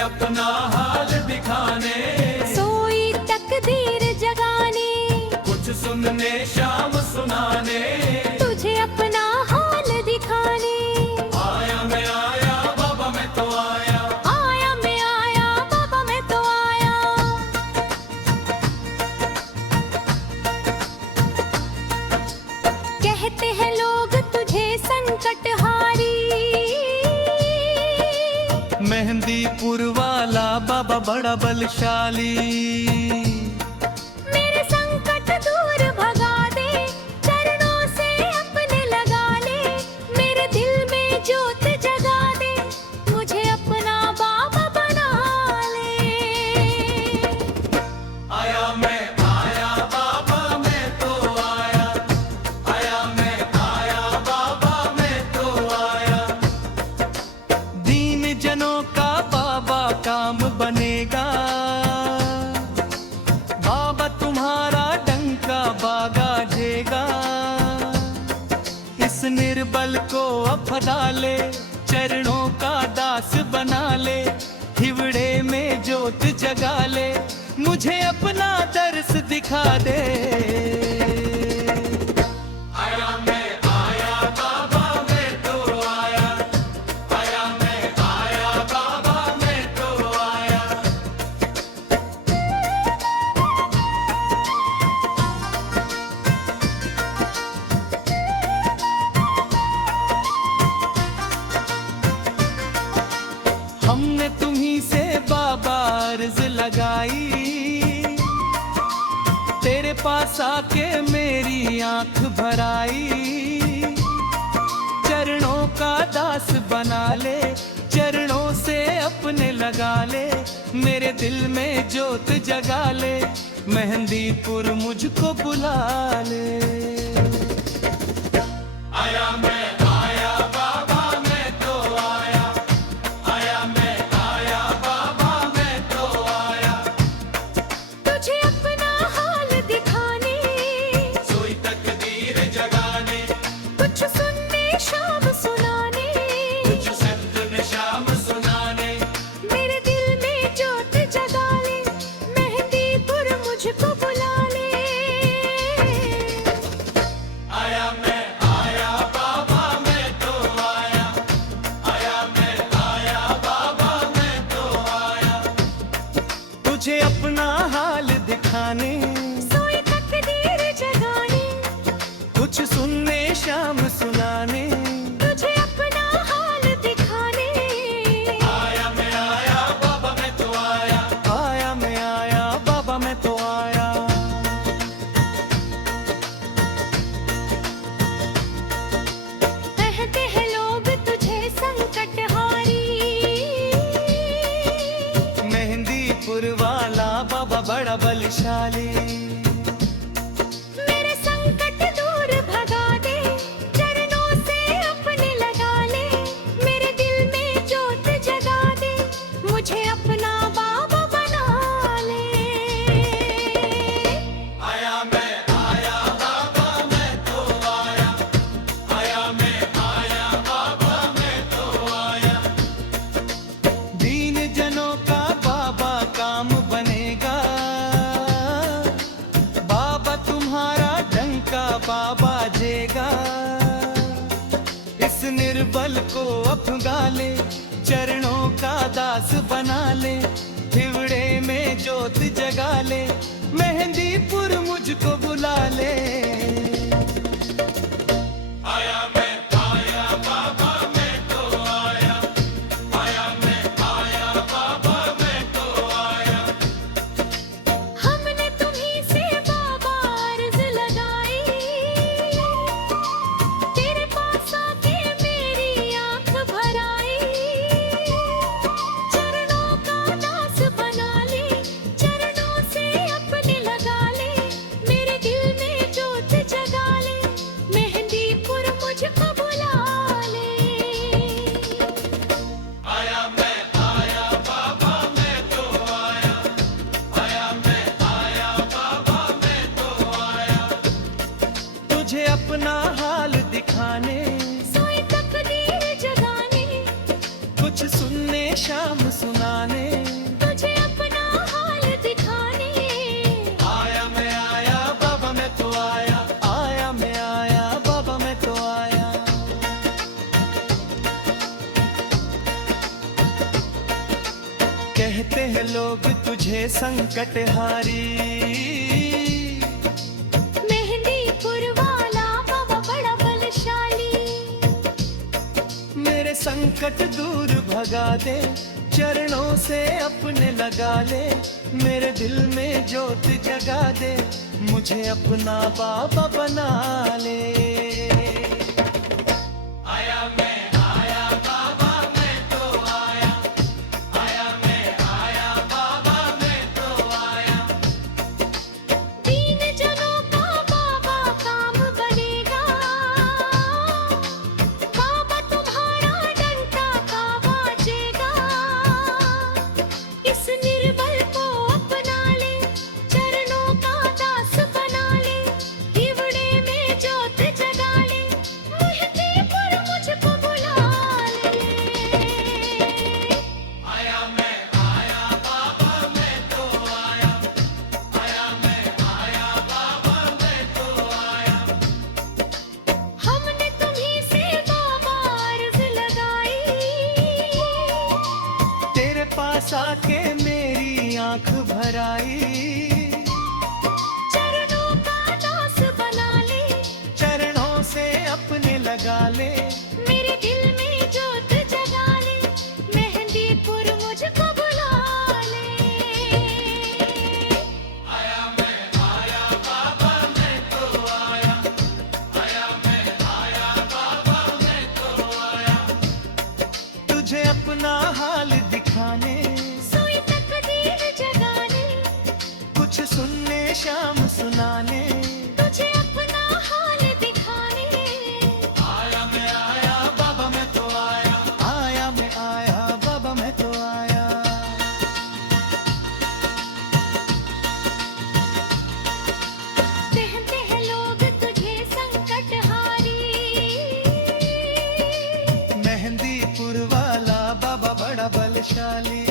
अपना हाल दिखाने, सोई तकदीर जगाने, कुछ सुनने शाम सुनाने, तुझे अपना हाल दिखाने। आया मैं आया बाबा मैं तो आया, आया मैं आया बाबा मैं तो आया। कहते हैं लोग तुझे संकटहारी, मेहंदीपुर वाला बाबा बड़ा बलशाली। मेरे संकट दूर भगा दे, चरणों से अपने लगा ले, मेरे दिल में ज्योत जगा दे, मुझे अपना बाबा बना ले। आया मैं आया बाबा मैं तो आया, आया मैं आया बाबा मैं तो आया। दीन जनों का बाबा काम बनेगा, बाबा तुम्हारा डंका बागा जेगा। इस निर्बल को अपना ले, चरणों का दास बना ले, हिवड़े में ज्योत जगा ले, मुझे अपना दर्श दिखा दे। आया मैं आया बाबा मैं तो आया, आया मैं आया बाबा मैं तो आया। हमने तुम्ही से बाबा अर्ज लगाई, तेरे पास आके मेरी आंख भराई। चरणों का दास बना ले, चरणों से अपने लगा ले, मेरे दिल में ज्योत जगा ले, मेहंदीपुर मुझको बुला ले। आया मैं आया बाबा मैं तो आया, आया मैं आया बाबा मैं तो आया। तुझे अपना हाल दिखाने, सोई तकदीर जगाने, कुछ सुनने शाम सुनाने, कुछ संतन शाम सुनाने, मेरे दिल में ज्योत जगा ले, मेहंदीपुर मुझको बुला ले। आया मैं आया बाबा मैं तो आया, आया मैं आया बाबा मैं तो आया। तुझे अपना हाल दिखाने, सोई तकदीर जगाने, कुछ सुनने शाम सुनाने, तुझे अपना हाल दिखाने। आया मैं आया बाबा मैं तो आया, आया मैं आया बाबा मैं तो आया। कहते हैं लोग तुझे संकटहारी, मेहंदीपुर वाला बाबा बड़ा बलशाली। मेरे संकट दूर भगा दे, चरणों से अपने लगा ले, मेरे दिल में ज्योत जगा दे, मुझे अपना बाबा बना ले। आया मैं आया बाबा मैं तो आया, आया मैं आया बाबा मैं तो आया। दीन जनों का बाबा काम बनेगा, बाबा तुम्हारा डंका बाबा जेगा। इस निर्बल को अपना ले, चरणों का दास बना ले, हिवड़े में ज्योत जगा ले, मेहंदीपुर मुझको बुला ले। आया मैं आया बाबा मैं तो आया, आया मैं आया बाबा मैं तो आया। हमने तुम्ही से बाबा अर्ज लगाई, तेरे पास आके मेरी आंख भराई। चरणों का दास बना ले, चरणों से अपने लगा ले, मेरे दिल में ज्योत जगा ले, मेहंदीपुर मुझको बुला ले। आया मैं आया बाबा मैं तो आया, आया मैं आया बाबा मैं तो आया। तुझे अपना हाल दिखाने, सोई तकदीर जगाने, कुछ सुनने शाम सुना सुनाने, तुझे अपना हाल दिखाने। आया मैं आया बाबा मैं तो आया, आया मैं आया बाबा मैं तो आया। कहते हैं लोग तुझे संकटहारी, मेहंदीपुर वाला बाबा बड़ा बलशाली। मेरे संकट दूर भगा दे, चरणों से अपने लगा ले, मेरे दिल में ज्योत जगा दे, मुझे अपना बाबा बना ले। आया मैं आया बाबा मैं तो आया, आया मैं आया बाबा मैं तो आया। दीन जनों का बाबा काम बनेगा, बाबा तुम्हारा डंका का बाजेगा। इस निर्बल को अपना ले, चरणों का दास बना ले, दीवड़े में ज्योत जगा ले, मेहंदीपुर मुझको बुला ले। आया मैं आया बाबा मैं तो आया, आया मैं आया बाबा मैं तो आया। हमने तुम्हीं से बाबा अर्ज लगाई, तेरे पास आके मेरी आंख भराई, चरणों का दास बना ले, चरणों से अपने लगा ले, मेरे दिल में ज्योत जगा ले, मेहंदीपुर मुझको बुला ले। आया मैं आया बाबा मैं तो आया, आया मैं आया बाबा मैं तो आया। तुझे अपना हाल दिखाने, सोई तकदीर जगाने, कुछ सुनने शाम सुनाने, तुझे अपना हाल दिखाने। आया मैं आया बाबा मैं तो आया, आया मैं आया बाबा मैं तो आया। कहते हैं लोग तुझे संकटहारी, मेहंदीपुर वाला बाबा बड़ा बलशाली।